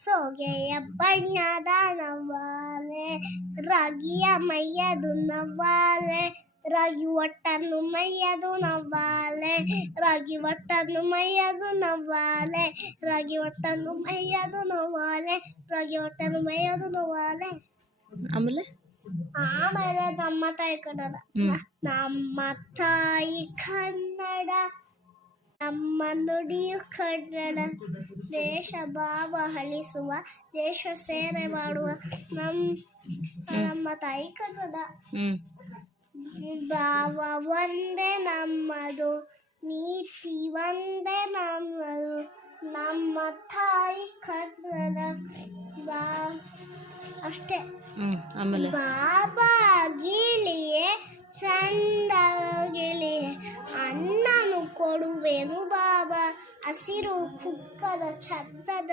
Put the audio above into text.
ಸೋಗೆಯ ಬಣ್ಣದ ನವಾಲೆ ರಾಗಿಯ ಮೈಯದು ನವಾಲೆ ರಾಗಿ ಒಟ್ಟನ್ನು ಮೈಯದು ನವಾಲೆ ರಾಗಿ ಒಟ್ಟನ್ನು ಮೈಯದು ನವಾಲೆ ರಾಗಿ ಒಟ್ಟನ್ನು ಮೈಯದು ನವಾಲೆ ರಾಗಿ ಒಟ್ಟನ್ನು ಮೈಯದು ನವಾಲೆ. ಆಮೇಲೆ ನಮ್ಮ ತಾಯಿ ಕನ್ನಡ. ನಮ್ಮ ತಾಯಿ ಕನ್ನಡ, ನಮ್ಮ ನುಡಿಯು ಕನ್ನಡ, ದೇಶ ಭಾವ ಅಳಿಸುವ, ದೇಶ ಸೇವೆ ಮಾಡುವ ನಮ್ಮ ತಾಯಿ ಕನ್ನಡ. ಭಾವ ಒಂದೇ ನಮ್ಮದು, ನೀತಿ ಒಂದೇ ನಮ್ಮದು, ನಮ್ಮ ತಾಯಿ ಕನ್ನಡ. ಅಷ್ಟೇ. ಆಮೇಲೆ ಬಾಬಾ ಗಿಳಿಯೇ ಚಂದ ಗಿಳಿಯೇ ಅನ್ನನು ಕೊಡುವೆನು ಬಾಬಾ, ಹಸಿರು ಕುಕ್ಕದ ಚಂದದ